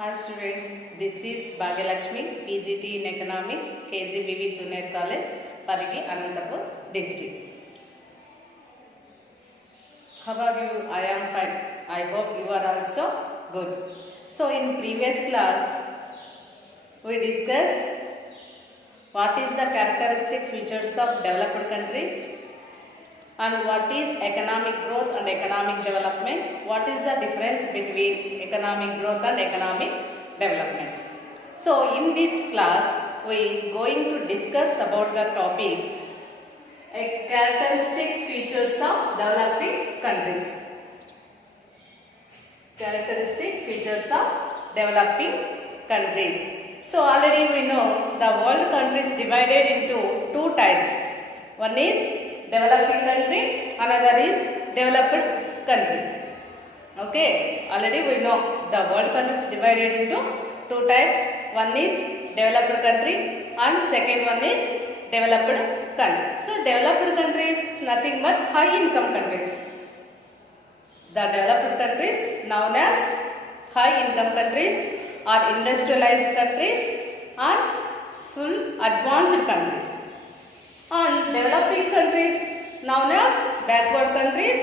Hi students, this is Bhagyalakshmi, PGT in Economics, KGBV Junior College, Parigi, Anantapur District. How are you? I am fine. I hope you are also good. So in previous class, we discussed what is the characteristic features of developed countries and what is economic growth and economic development, what is the difference between economic growth and economic development. So in this class we going to discuss about the topic characteristic features of developing countries. Characteristic features of developing countries. So already we know the world countries divided into two types. One is developing country, another is developed country. Okay, already we know the world countries divided into two types. One is developed country and second one is developed country. So developed country is nothing but high income countries. The developed countries known as high income countries or industrialized countries and full advanced countries. And developing countries known as backward countries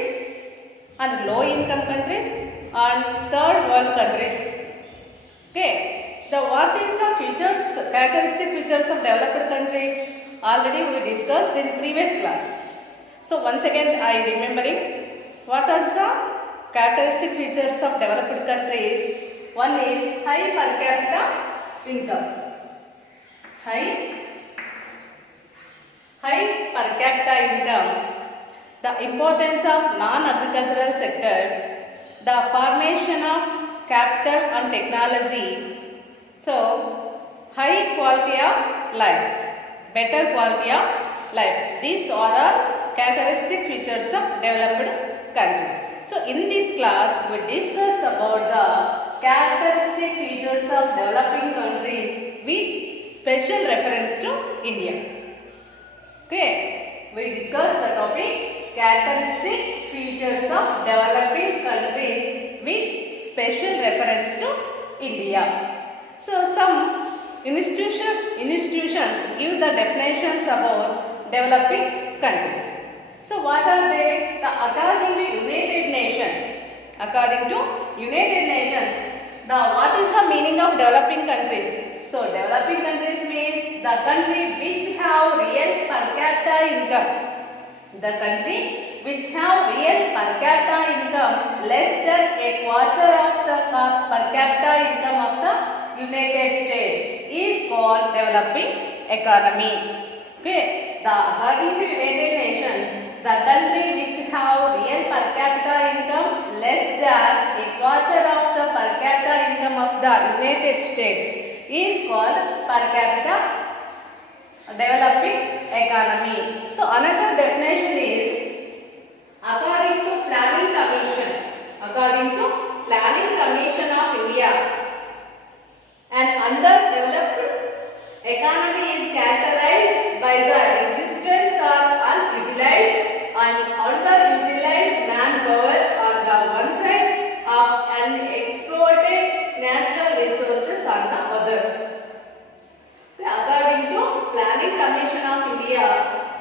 and low income countries and third world countries. Okay, what is the features, characteristic features of developed countries? Already we discussed in previous class. So once again I remembering what are the characteristic features of developed countries. One is high per capita income. High per capita income, the importance of non-agricultural sectors, the formation of capital and technology. So, high quality of life, better quality of life. These are all characteristic features of developed countries. So, in this class, we discuss about the characteristic features of developing countries with special reference to India. Okay, we discussed the topic characteristic features of developing countries with special reference to India. So some institutions give the definitions about developing countries. So what are they? According to United Nations, what is the meaning of developing countries? So developing countries means the country which have real per capita income. The country which have real per capita income less than a quarter of the per capita income of the United States is called developing economy. Okay, according to United Nations, the country which have real per capita income less than a quarter of the per capita income of the United States is called per capita developing economy. So another definition is according to Planning Commission of India, an underdeveloped economy is characterized by the existence of unutilized and underutilized manpower on the one side of unexploited natural resources on the other. According to Planning Commission of India,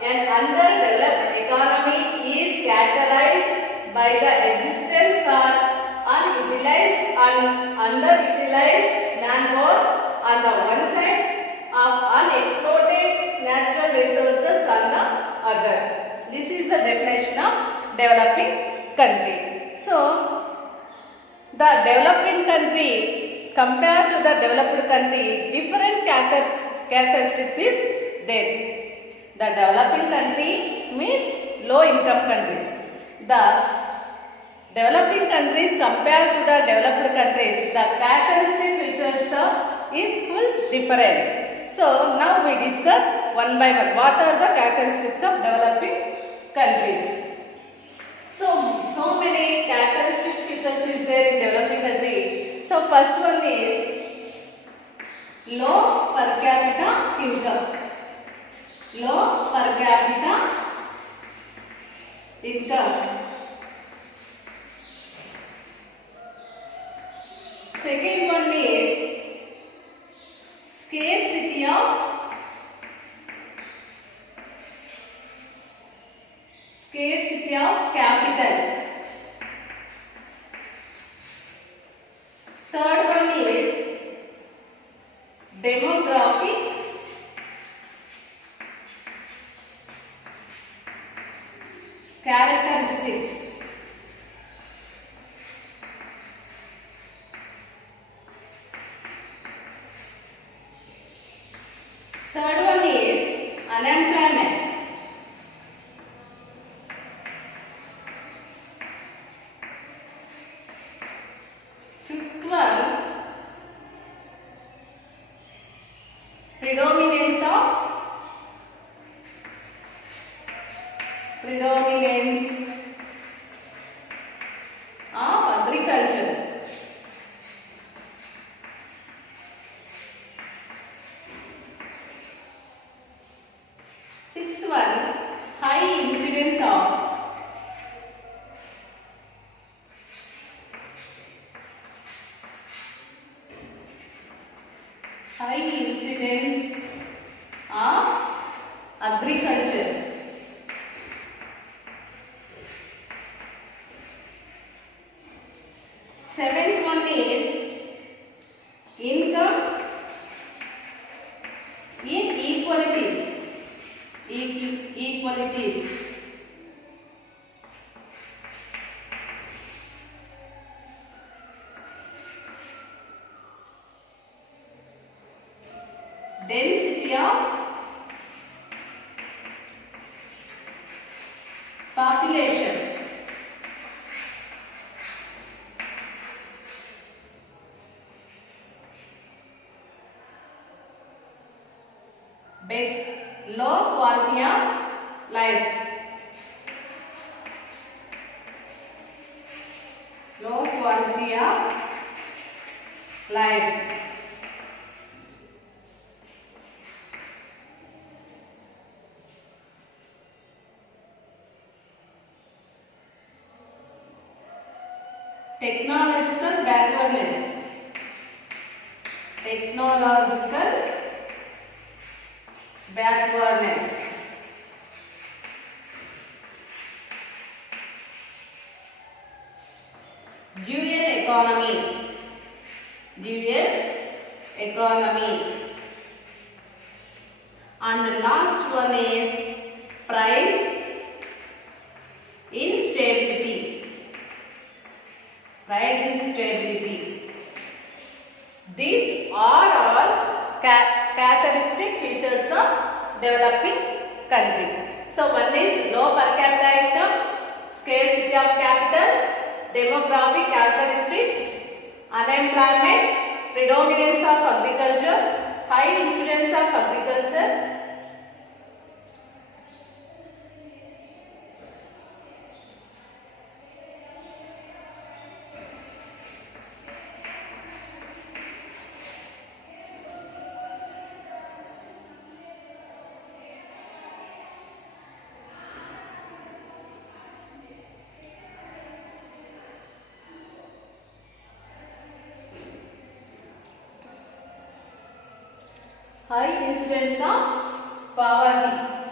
an underdeveloped economy is characterized by the existence of unutilized and underutilized manpower on the one side of unexploited natural resources on the other. This is the definition of developing country. So, the developing country compared to the developed country, different characteristics is there. The developing country means low income countries. The developing countries compared to the developed countries, the characteristic features is full different. So now we discuss one by one what are the characteristics of developing countries. So many characteristic features is there in developing country. So first one is low per capita income. Low per capita income. Second one is capital. Third one is demographic characteristics. Third one is unemployment. Fifth one, predominance of agriculture. Sixth one, high incidence of agriculture. Seventh one is income inequalities. Density of population. Low quality of life. Low quality of life. Technological backwardness. Dual economy. And the last one is price instability. These are all characteristic features of developing country. So one is low per capita income, scarcity of capital, demographic characteristics, unemployment, predominance of agriculture, high incidence of agriculture. High incidence of poverty.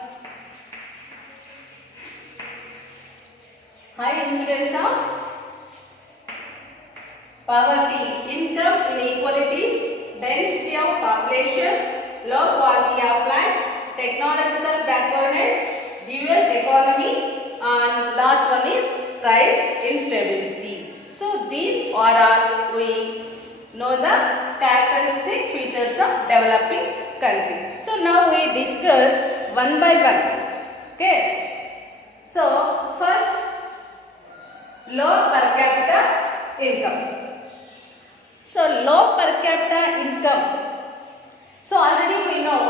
Income inequalities, density of population, low quality of life, technological backwardness, dual economy, and last one is price instability. So these are all we know the characteristic features of developing country. So now we discuss one by one. Okay. So first, low per capita income. So low per capita income. So already we know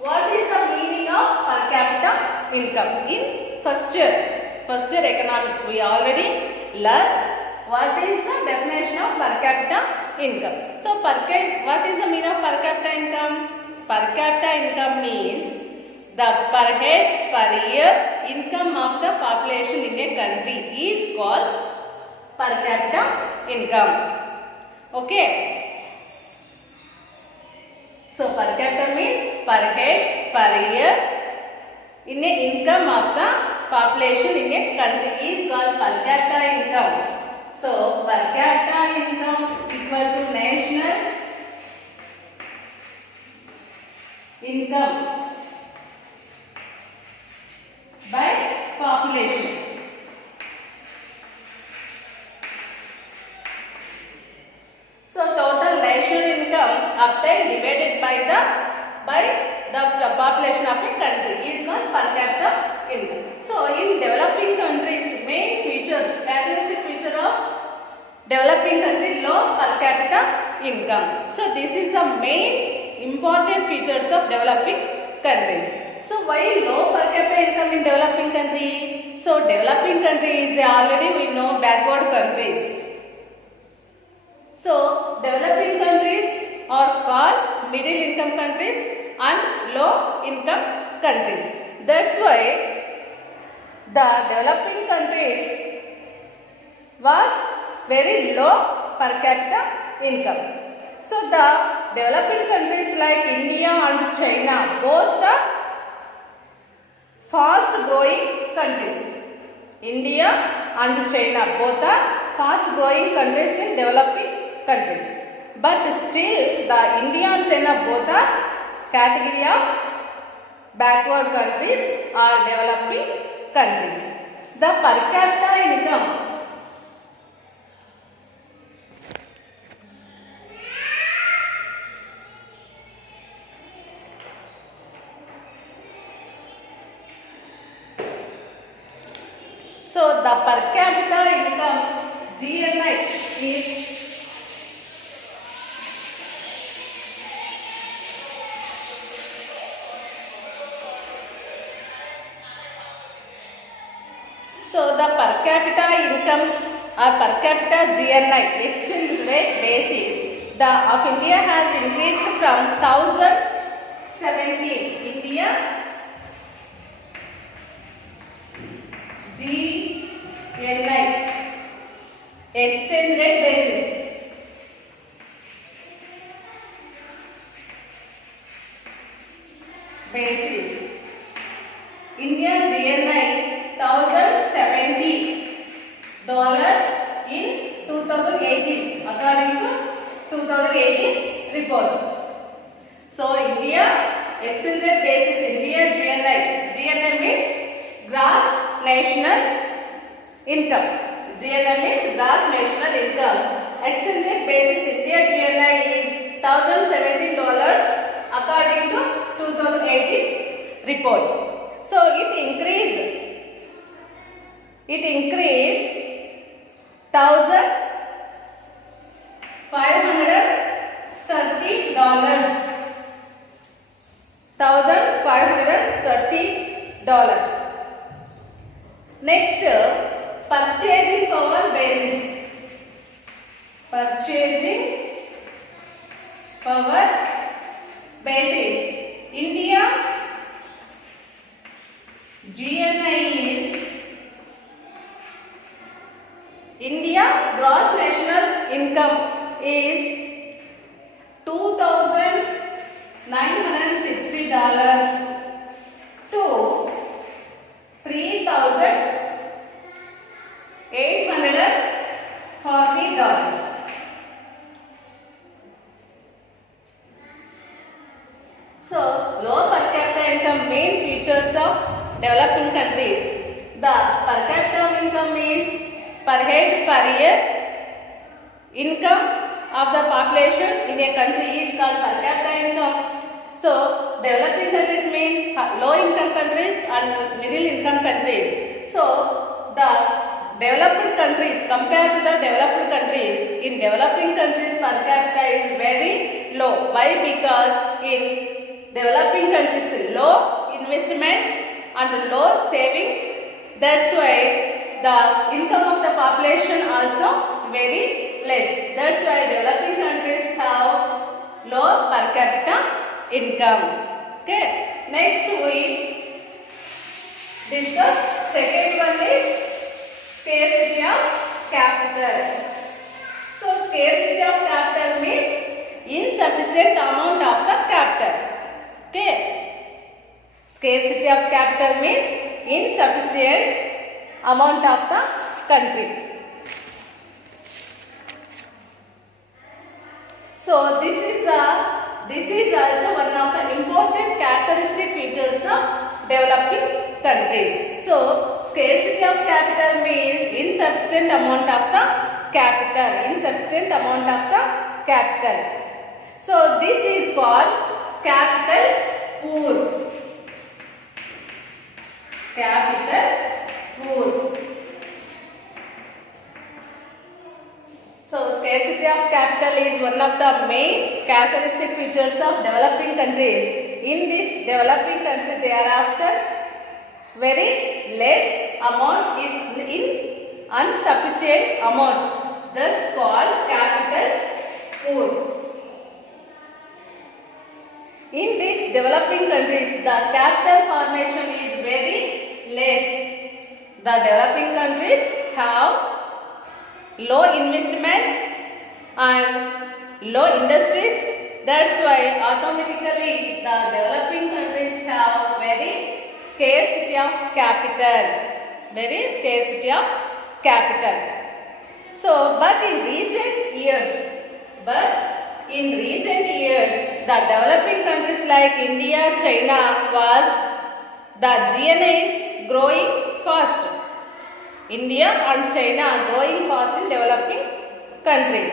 what is the meaning of per capita income. In first year economics we already learned what is the definition of per capita income. So what is the meaning of per capita income? Per capita income means the per head per year income of the population in a country is called per capita income. Okay. So per capita means per head per year in a income of the population in a country is called per capita income. So per capita income equal to national income by population. So total national income obtained divided by the population of a country is called per capita income. So in developing countries, main characteristic feature of developing country, low per capita income. So this is the main important features of developing countries. So why low per capita income in developing country? So developing countries already we know backward countries. So developing countries are called middle income countries and low income countries. That's why the developing countries was very low per capita income. So the developing countries like India and China, both are fast growing countries. India and China both are fast growing countries in developing countries. But still the India and China both are category of backward countries or developing countries. The per capita income so the per capita income GNI is so the per capita income or per capita GNI exchange rate basis the of India has increased from 1017 India GNI exchange rate basis India GNI $1070 in 2018 according to 2018 report. So India exchange rate basis India GNI means gross national income. GNI means gross national income. Exchange rate basis India GNI is $1070 according to 2018 report. So it increased $1,530. Next, purchasing power basis. Purchasing power basis. India GNI is India gross national income is $2,960 to $3,840. So, low per capita income main features of developing countries. The per capita income means per head per year income of the population in a country is called per capita income. So, developing countries mean low income countries and middle income countries. So, the developed countries compared to the developed countries, in developing countries per capita is very low. Why? Because in developing countries low investment and low savings. That's why the income of the population also very less. That's why developing countries have low per capita income. Okay. Next we discuss second one is scarcity of capital. So scarcity of capital means insufficient amount of the capital. Okay. Scarcity of capital means insufficient amount of the country. So this is also one of the important characteristic features of developing countries. So scarcity of capital means insufficient amount of the capital. So this is called capital poor. So scarcity of capital is one of the main characteristic features of developing countries. In this developing countries, they are after very less amount in insufficient amount, thus called capital poor. In these developing countries, the capital formation is very less. The developing countries have low investment and low industries. That's why automatically the developing countries have very scarcity of capital. So, but in recent years, the developing countries like India, China the GNA is growing fast. India and China are growing fast in developing countries.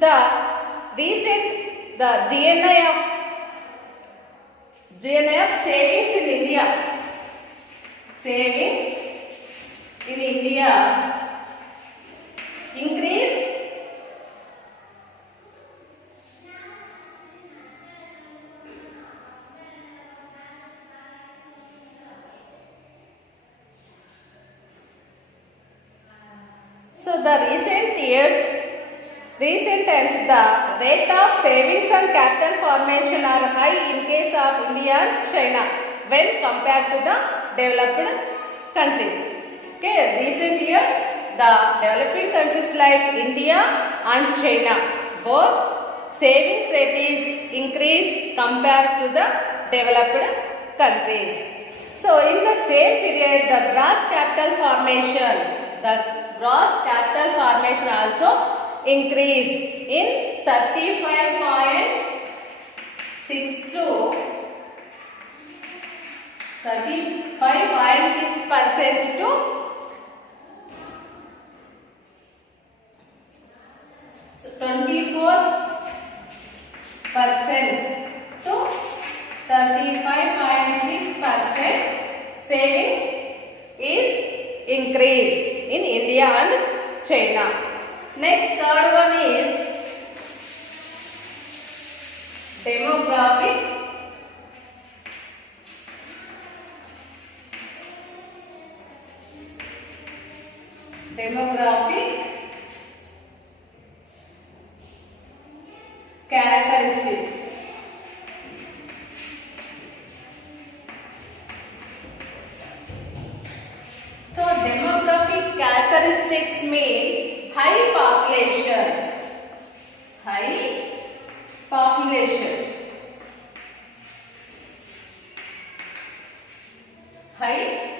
The GNA of savings in India increased So the recent times the rate of savings and capital formation are high in case of India and China when compared to the developed countries. Okay, recent years the developing countries like India and China both savings rate is increased compared to the developed countries. So in the same period the gross capital formation also increased in 35.6% to 24% to 35.6% savings is increased in India and China. Next, third one is demographic characteristics. So demographic characteristics mean high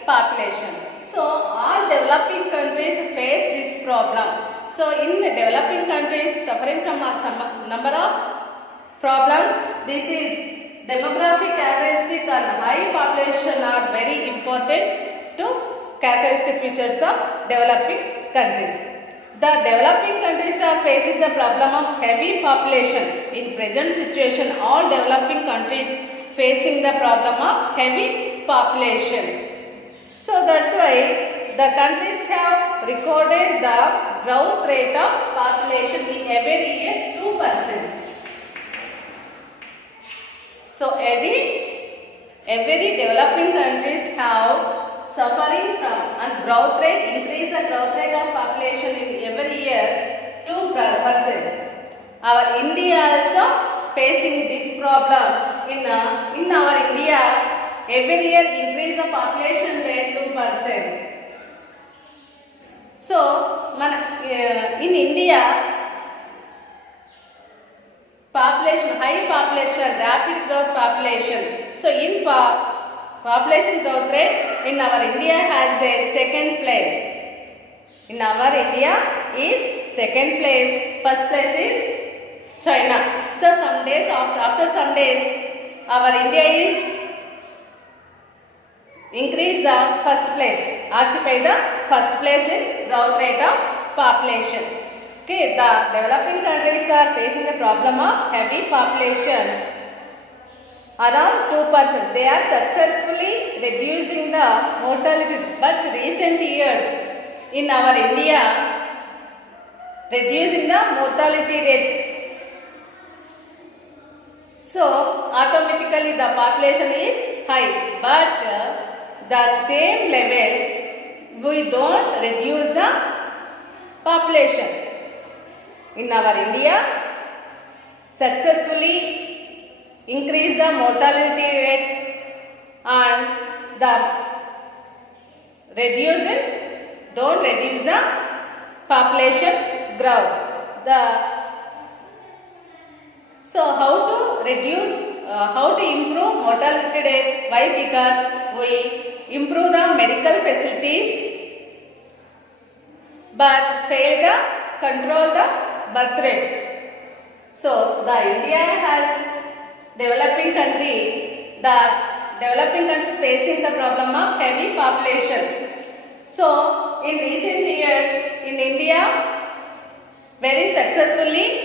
population. So all developing countries face this problem. So in the developing countries suffering from some number of problems, this is demographic characteristic and high population are very important to characteristic features of developing countries. The developing countries are facing the problem of heavy population. In present situation, all developing countries facing the problem of heavy population. So that's why the countries have recorded the growth rate of population in every year 2%. So every developing countries have suffering from and increase the growth rate of population in every year 2%. Our India also facing this problem. In our India, every year increase the population rate 2%. So in India, high population, rapid growth population. So population growth rate in our India has a second place. In our India is second place. First place is China. So some days after some days, our India is increase the first place, occupy the first place in growth rate of population. Okay, the developing countries are facing the problem of heavy population. Around 2%. They are successfully reducing the mortality, but recent years in our India reducing the mortality rate. So automatically the population is high, but the same level we don't reduce the population. In our India successfully increase the mortality rate and the don't reduce the population growth. So how to improve mortality rate? Why? Because we improve the medical facilities but fail to control the birth rate. So the India has developing countries facing the problem of heavy population. So in recent years in India very successfully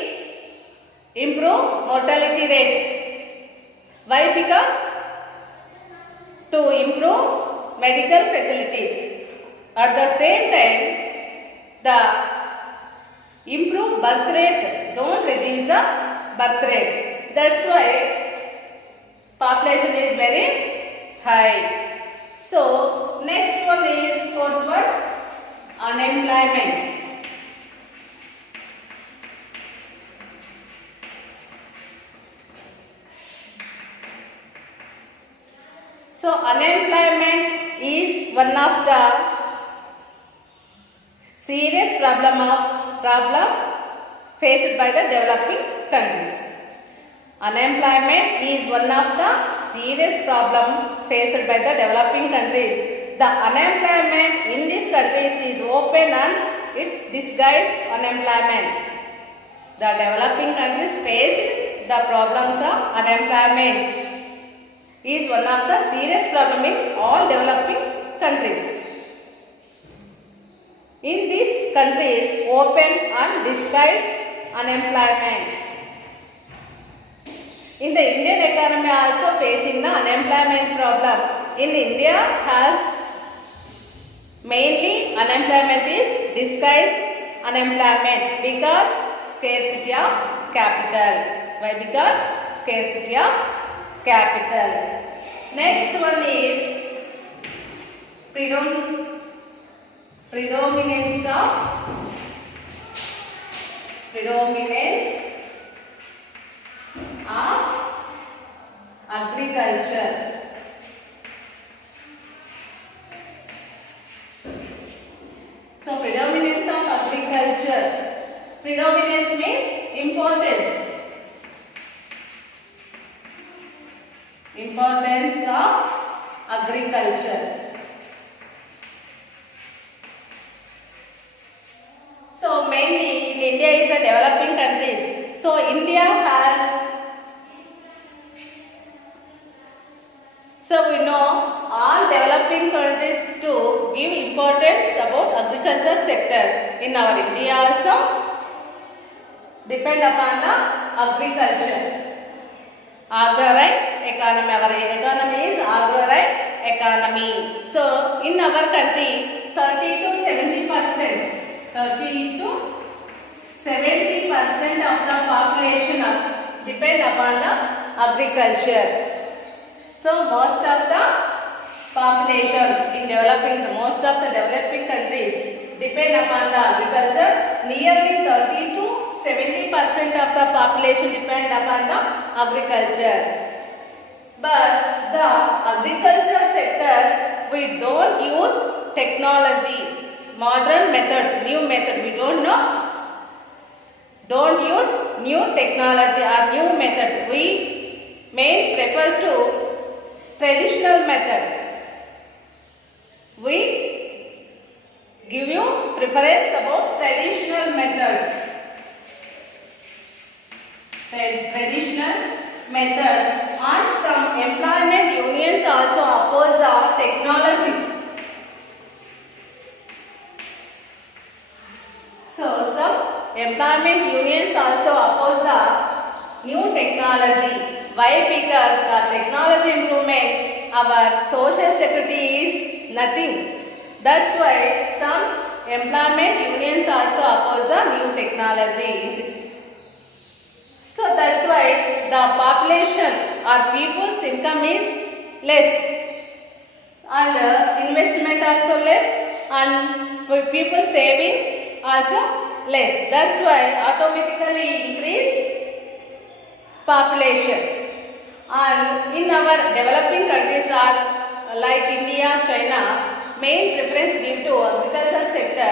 improve mortality rate. Why? Because to improve medical facilities. At the same time, the improve birth rate, don't reduce the birth rate. That's why population is very high. So next one is fourth one, unemployment. So unemployment is one of the serious problem faced by the developing countries. Unemployment is one of the serious problem faced by the developing countries. The unemployment in these countries is open and it's disguised unemployment. The developing countries face the problems of unemployment is one of the serious problem in all developing countries. In these countries, open and disguised unemployment. In the Indian economy also facing the unemployment problem. In India has mainly unemployment is disguised unemployment because scarcity of capital. Why? Because scarcity of capital. Next one is predominance of agriculture. So predominance of agriculture. Predominance means importance. Importance of agriculture. So mainly in India is a developing countries. So India has, so we know all developing countries to give importance about agriculture sector. In our India also depend upon the agriculture. Agrarian economy. Our economy is agrarian economy. So in our country 30 to 70%. 30 to 70% of the population depend upon the agriculture. So most of the population in most of the developing countries depend upon the agriculture. Nearly 30 to 70% of the population depend upon the agriculture. But the agriculture sector, we don't use technology. Modern methods, new method, we don't use new technology or new methods. We may prefer to traditional method. We give you preference about traditional method. Traditional method, and some employment unions also oppose the technology. So some employment unions also oppose the new technology. Why? Because the technology improvement, our social security is nothing. That's why some employment unions also oppose the new technology. So that's why the population or people's income is less, and investment also less, and people's savings also less. That's why automatically increase population. And in our developing countries are like India, China, main preference given to agriculture sector,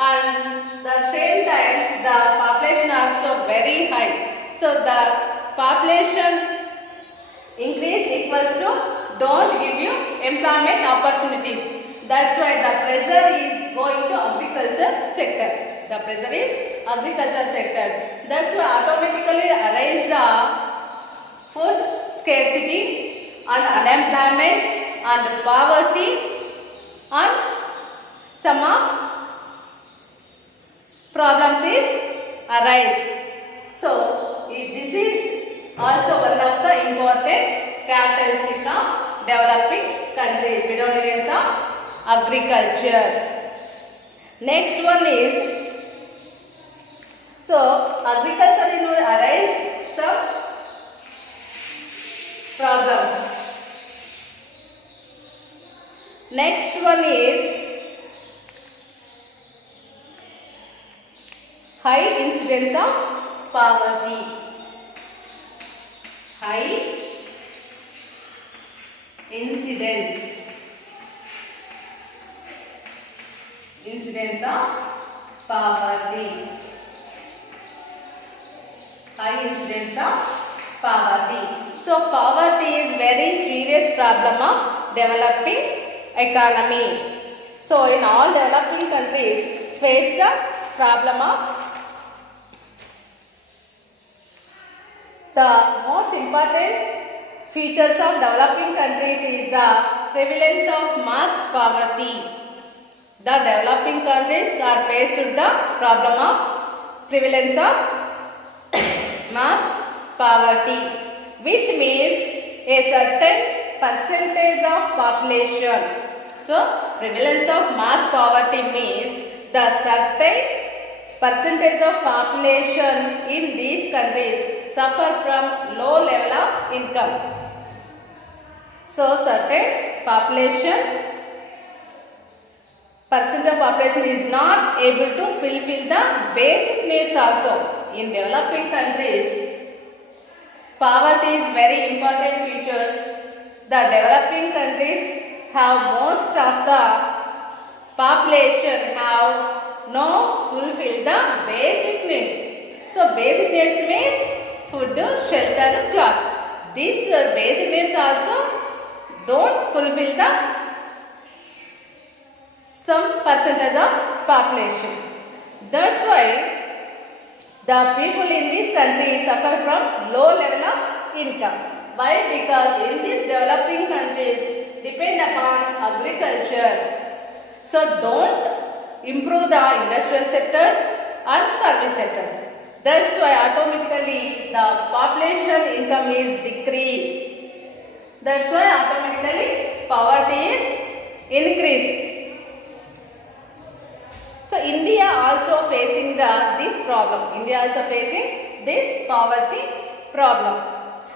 and the same time the population also very high. So the population increase equals to don't give you employment opportunities. That's why the pressure is going to agriculture sector. The pressure is agriculture sectors. That's why automatically arise the food scarcity and unemployment and poverty and some of problems is arise. So this is also one of the important characteristic of developing country, predominance of agriculture. Next one is, so agriculture will arise some problems. Next one is high incidence of poverty. High incidence of poverty. High incidence of poverty. So poverty is very serious problem of developing economy. So in all developing countries face the problem of the most important features of developing countries is the prevalence of mass poverty. The developing countries are faced with the problem of prevalence of mass poverty, which means a certain percentage of population. So prevalence of mass poverty means the certain percentage of population in these countries suffer from low level of income. So certain percent of population is not able to fulfill the basic needs also. In developing countries, poverty is very important features. The developing countries have most of the population have no fulfill the basic needs. So basic needs means food, shelter, clothes. These basic needs also don't fulfill the some percentage of population. That's why the people in this country suffer from low level of income. Why? Because in these developing countries depend upon agriculture. So don't improve the industrial sectors and service sectors. That's why automatically the population income is decreased. That's why automatically poverty is increased. So India also facing this problem. India also facing this poverty problem.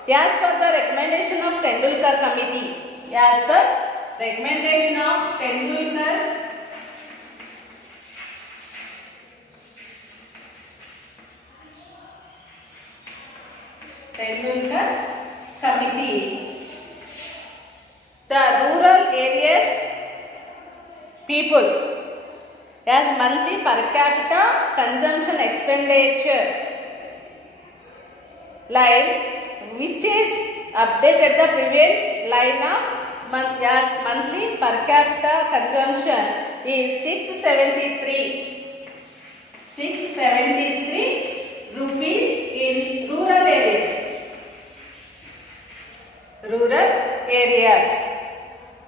As per the recommendation of Tendulkar committee, as per recommendation of Tendulkar committee, the rural areas people as monthly per capita consumption expenditure, like which is updated the previous line of monthly per capita consumption is 673 rupees in rural areas.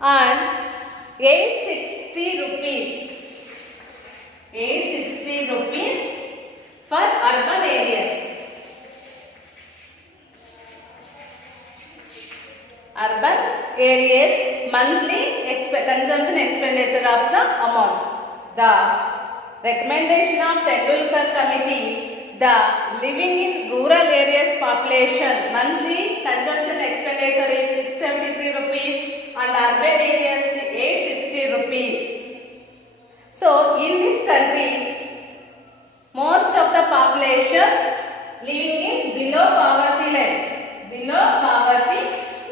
And 860 rupees for urban areas. Urban areas monthly consumption expenditure of the amount. The recommendation of Tendulkar committee, the living in rural areas population monthly consumption expenditure is 673 rupees and urban areas 860 rupees. So in this country, most of the population living in below poverty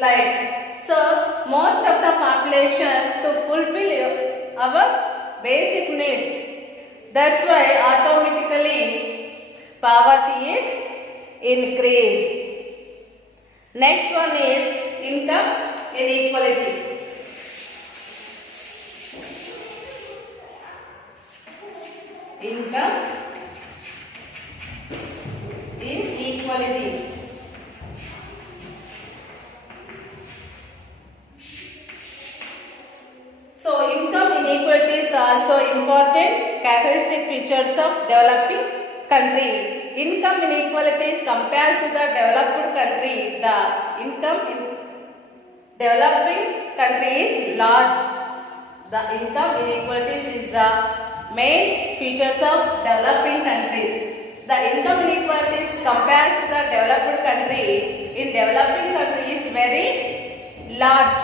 line. So most of the population to fulfill our basic needs. That's why automatically poverty is increased. Next one is income inequalities. Income inequalities. So income inequalities are also important characteristic features of developing country. Income inequalities compared to the developed country, the income in developing country is large. The income inequalities is the main features of developing countries. The income inequalities compared to the developed country in developing country is very large.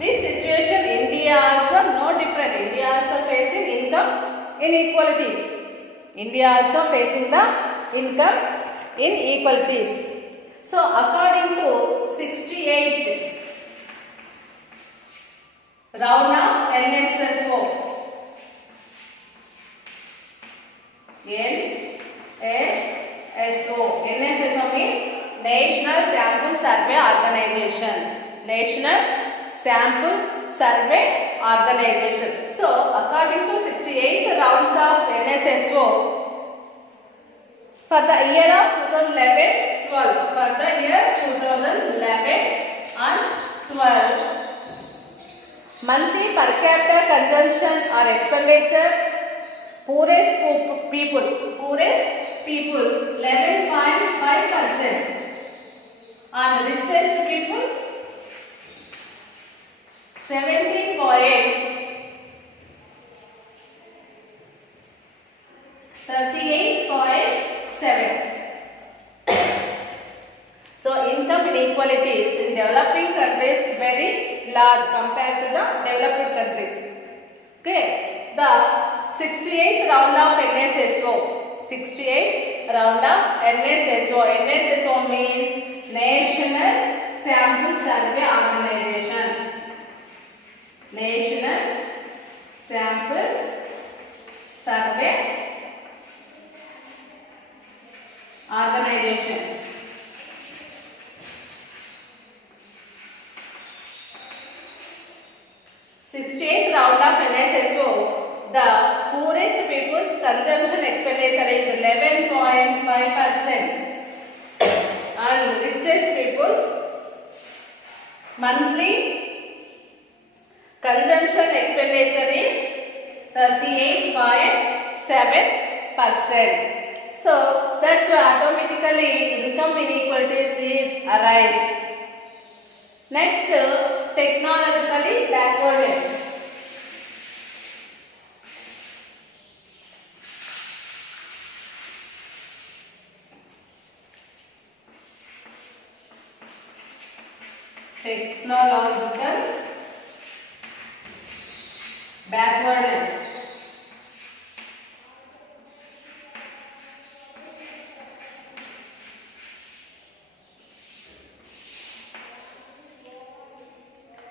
This situation India also no different. India also facing income inequalities. India also facing the income inequalities. So according to 68th round of NSSO. NSSO means National Sample Survey Organization. National Sample Survey Organization. So according to 68 rounds of NSSO, for the year of 2011-12, for the year 2011 and 12, monthly per capita consumption or expenditure, poorest people 11.5% and richest people 38.7. So income inequalities in developing countries very large compared to the developed countries. Okay, the 68th round of NSSO. 68th round of NSSO. NSSO means National Sample Survey Organization. National Sample Survey Organization. Sixteenth round of NSSO, the poorest people's consumption expenditure is 11.5% and richest people monthly consumption expenditure is 38.7%. So that's why automatically income inequalities is arise. Next, technologically backwardness. Technological backwardness.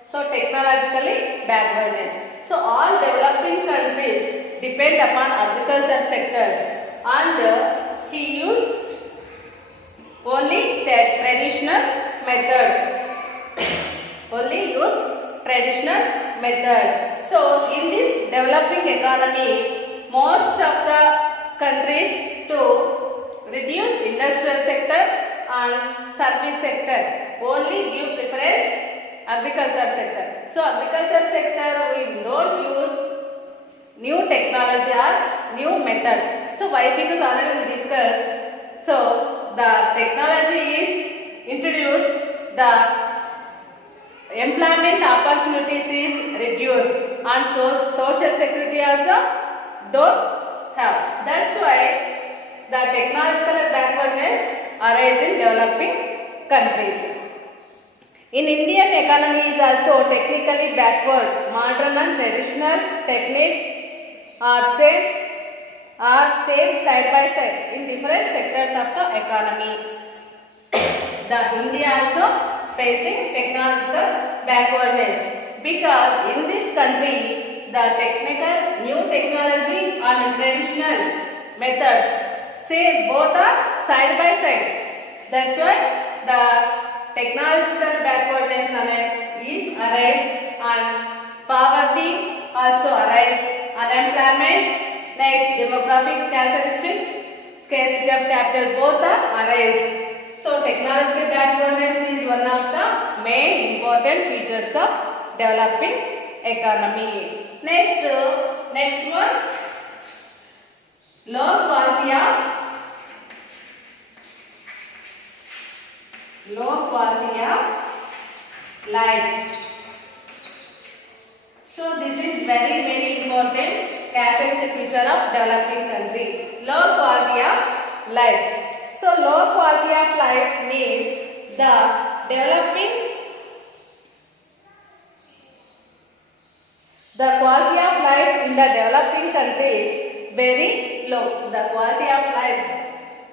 So technologically backwardness. So all developing countries depend upon agriculture sectors and he used only traditional method. Only use traditional method. So in this developing economy, most of the countries to reduce industrial sector and service sector only give preference agriculture sector. So agriculture sector we don't use new technology or new method. So why? Because already we discussed. So the technology is introduced, the employment opportunities is reduced, and so social security also don't have. That's why the technological backwardness arises in developing countries. In Indian economy is also technically backward. Modern and traditional techniques are same side by side in different sectors of the economy. The India also facing technological backwardness because in this country the new technology and traditional methods say both are side by side. That's why the technological backwardness is arise, and poverty also arise, unemployment, next demographic characteristics, scarcity of capital both are arise. So technological backwardness is one of the main important features of developing economy. Next one, low quality of life. So this is very important characteristic feature of developing country. Low quality of life. So low quality of life means the quality of life in the developing countries very low. The quality of life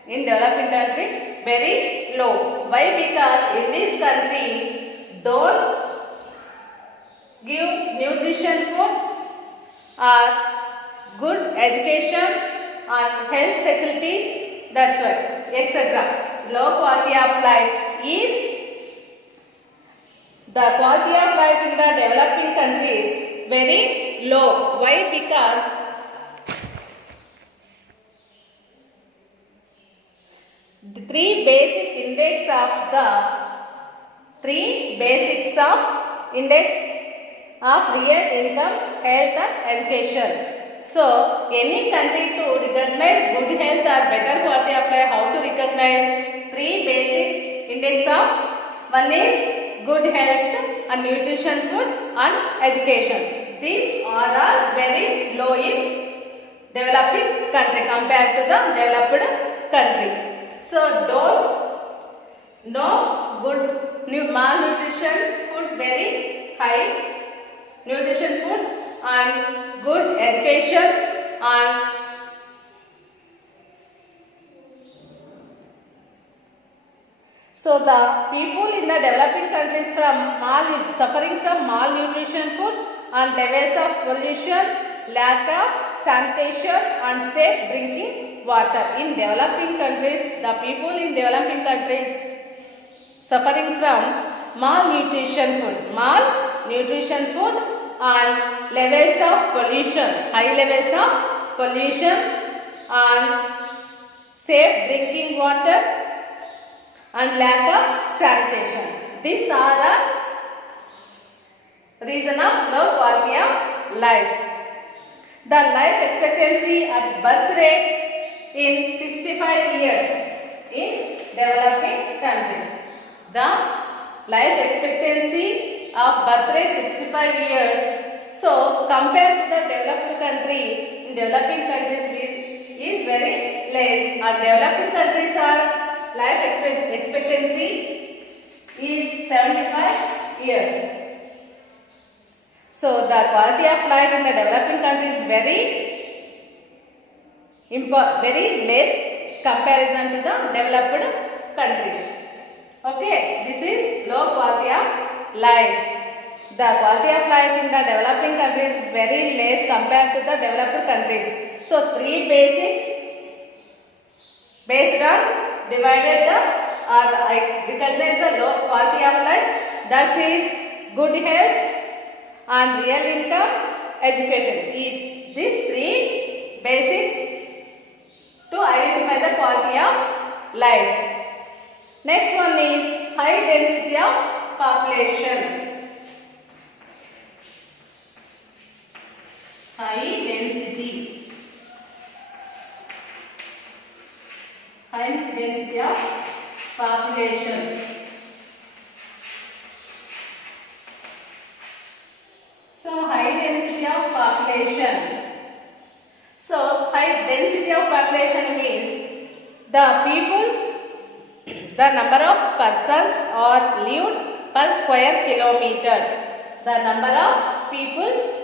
in developing country very low. Why? Because in this country don't give nutrition food or good education and health facilities, that's why, etc. Low quality of life is the quality of life in the developing countries very low. Why? Because the three basics of real income, health and education. So any country to recognize good health or better quality of life, how to recognize three basics index of, one is good health and nutrition, food and education. These are all very low in developing country compared to the developed country. So no good malnutrition food very high, nutrition food and good education and so the people in the developing countries suffering from malnutrition food and levels of pollution, lack of sanitation and safe drinking water. In developing countries, the people in developing countries suffering from malnutrition food and levels of pollution, high levels of pollution and safe drinking water and lack of sanitation. These are the reason of low quality of life. The life expectancy at birth rate in 65 years in developing countries. The life expectancy of birth rate 65 years. So compared to the developed country, in developing countries is very less. Our developing countries are life expectancy is 75 years. So the quality of life in the developing countries is very less comparison to the developed countries. Okay, this is low quality of life. The quality of life in the developing countries is very less compared to the developed countries. So three basics based on divided the or I recognize the low quality of life, that is good health and real income, education. These three basics to identify the quality of life. Next one is high density of population. High density of population. So high density of population. So high density of population means the people, the number of persons or lived per square kilometers. The number of peoples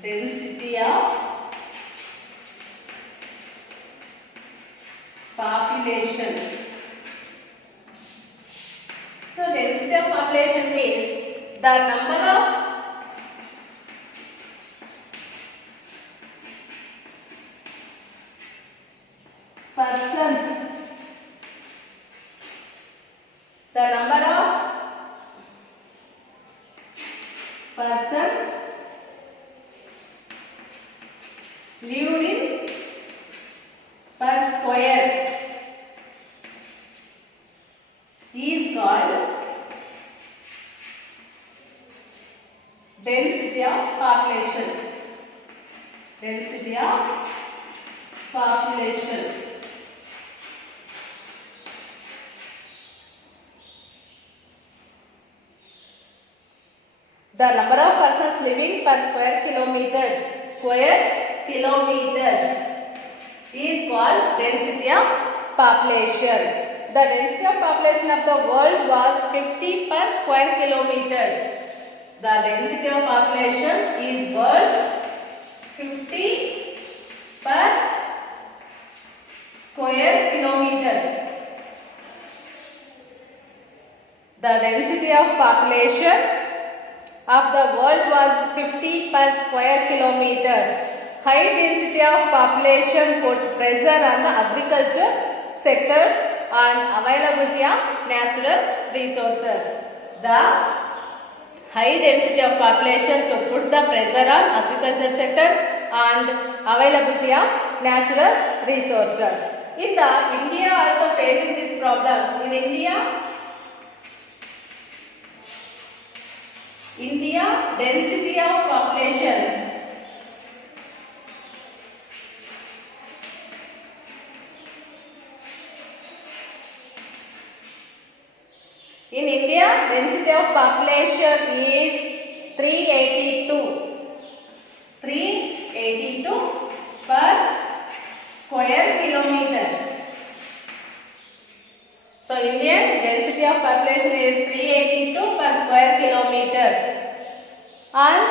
density of population. So density of population means the number of persons, the number of persons lived in per square is called density of population. Density of population. The number of persons living per square kilometers is called density of population. The density of population of the world was 50 per square kilometers. The density of population is world 50 per square kilometers. The density of population of the world was 50 per square kilometers. High density of population puts pressure on the agriculture sectors and availability of natural resources. The high density of population to put the pressure on agriculture sector and availability of natural resources. In the India also facing these problems. In India density of population in India density of population is 382 per square kilometers. So Indian density of population is 382 per square kilometers, and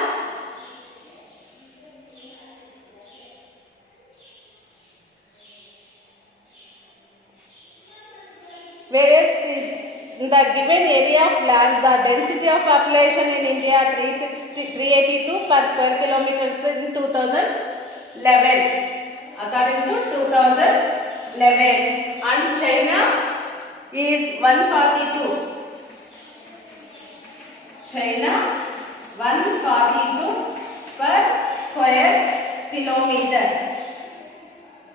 whereas in the given area of land, the density of population in India 382 per square kilometers in 2011, according to 2011, and China is 142. China 142 per square kilometers.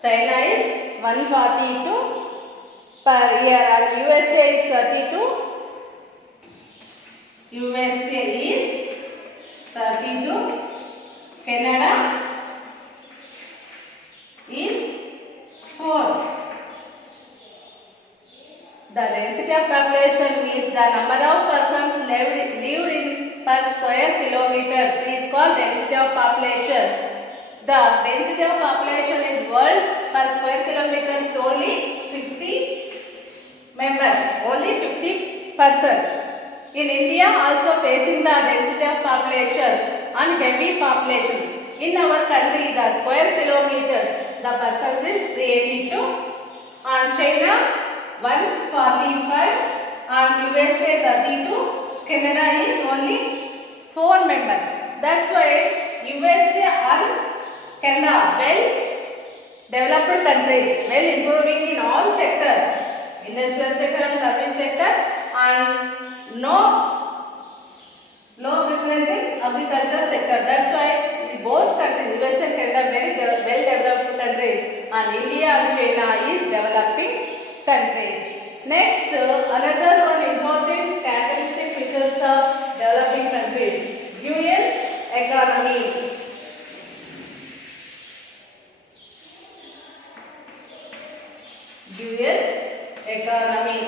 China is 142 per year, and USA is 32. USA is 32. Canada is 4. The density of population means the number of persons lived in per square kilometers is called density of population. The density of population is world per square kilometers only 50 members, only 50 persons. In India also facing the density of population and heavy population. In our country the square kilometers the persons is 382, and China 145 and USA 32. Canada is only 4 members. That's why USA and Canada well developed countries, well improving in all sectors, industrial sector and service sector, and no preference in agriculture sector. That's why both countries, US and Canada, very well developed countries, and India and China is developing countries. Next, another one important characteristic features of developing countries: dual economy. Dual economy.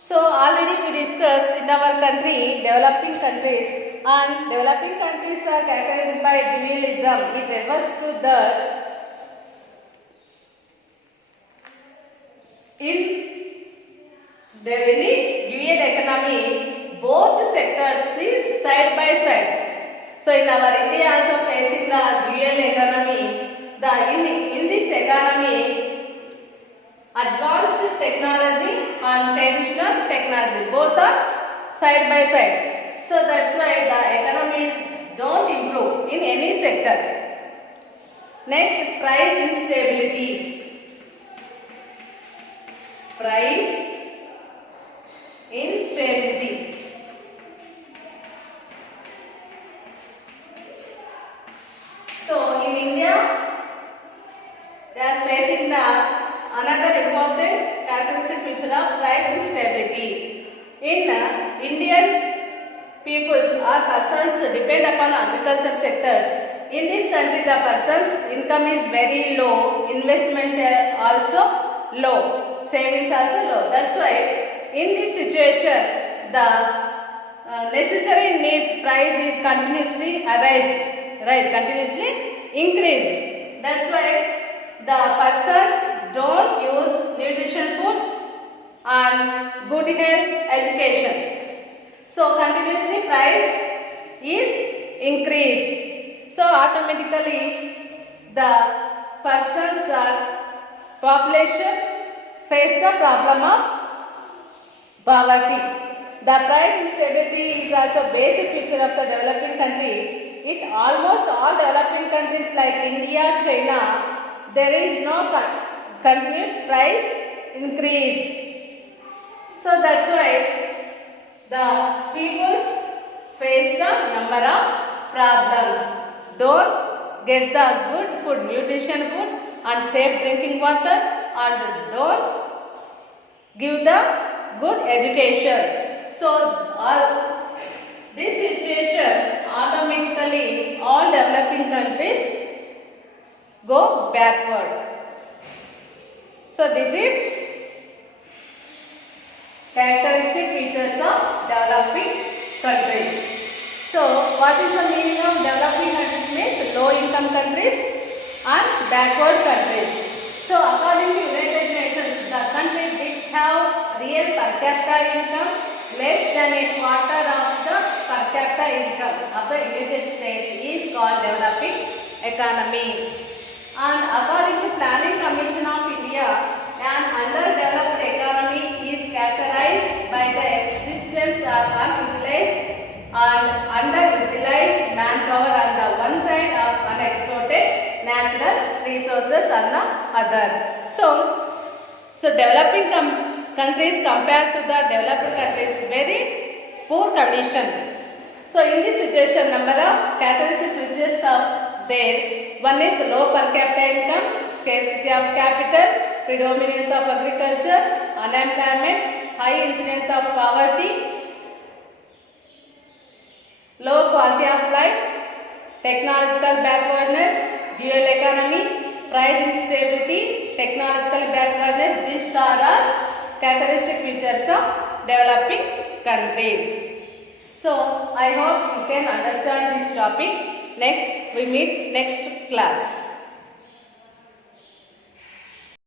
So already we discussed in our country developing countries, and developing countries are characterized by dualism. It refers to the any dual economy, both sectors is side by side. So in our India also facing the dual economy. In this economy, advanced technology and traditional technology both are side by side. So that's why the economies don't improve in any sector. Next, price instability. Price instability. So in India, they are facing the another important characteristic feature of price instability. In Indian peoples or persons depend upon agriculture sectors. In this country, the person's income is very low, investment also low, savings also low. That's why in this situation, the necessary needs price is continuously continuously increase. That's why the persons don't use nutrition food and good health education. So continuously price is increased. So automatically the persons population face the problem of poverty. The price instability is also a basic feature of the developing country. It almost all developing countries like India, China, there is no continuous price increase. So that's why the peoples face the number of problems. Don't get the good food, nutrition food and safe drinking water, and don't give the good education. So this situation automatically all developing countries go backward. So this is characteristic features of developing countries. So what is the meaning of developing countries? Means low income countries and backward countries. So according to United Nations, the country did have real per capita income less than a quarter of the per capita income of the United States is called developing economy. And according to Planning Commission of India, an underdeveloped economy is characterized by the existence of unutilized and underutilized manpower on the one side of unexploited natural resources on the other. So developing countries compared to the developed countries very poor condition. So in this situation, number of characteristic features of there. One is low per capita income, scarcity of capital, predominance of agriculture, unemployment, high incidence of poverty, low quality of life, technological backwardness, dual economy, price instability, technological backwardness. These are all characteristic features of developing countries. So I hope you can understand this topic. Next, we meet next class.